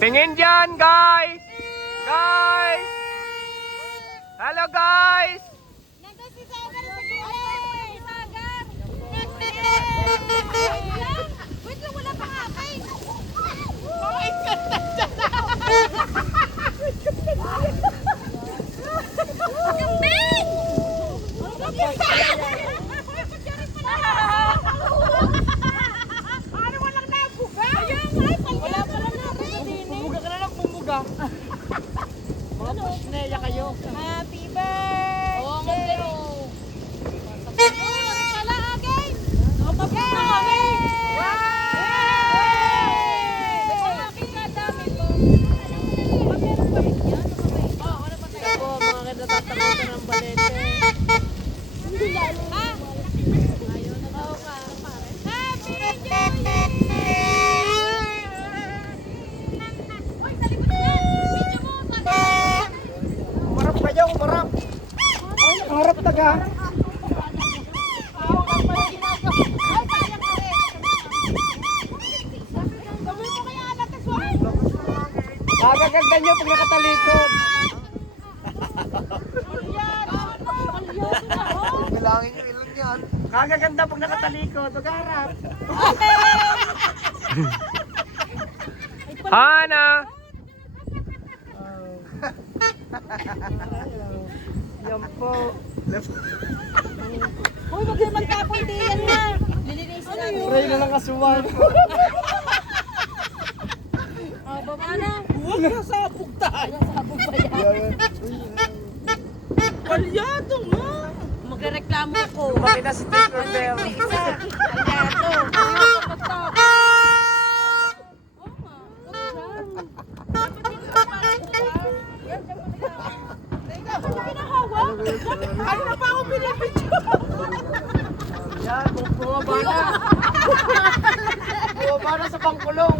Tingin dyan, guys! Guys! Hello, guys! Nandun si Sagar sa gilid! Sagar! Wait lang, wala pang akay! Ay, ganda dyan! Kambing! Ano walang nabuga? Wala pa lang nabuga. Pumuga ka na lang, pumuga. Mga pasneya kayo. Happy birthday! Oo, Mandero! Wala again! Tapos na kami! Ako, mga kinatatakutan ng balete. Umarap kayo, umarap. Ay, nakaharap taga. Kagaganda nyo pag nakatalikod. Bilangin yung ilong yan. Kagaganda pag nakatalikod. Magharap. Hana! Yan po. Uy, wag kayo magkapuntiyan na! Lilinisin natin. Pray na lang kasuwan. Baba na! Huwag nasabog tayo. Sabog pa yan. Palyado nga. Magreklamo ko. Bakit na si Tinker Bell? Isa. Alberto. Ano na pa ako pinapicture? Yan, bumaba na. Bumaba na sa pangkulong.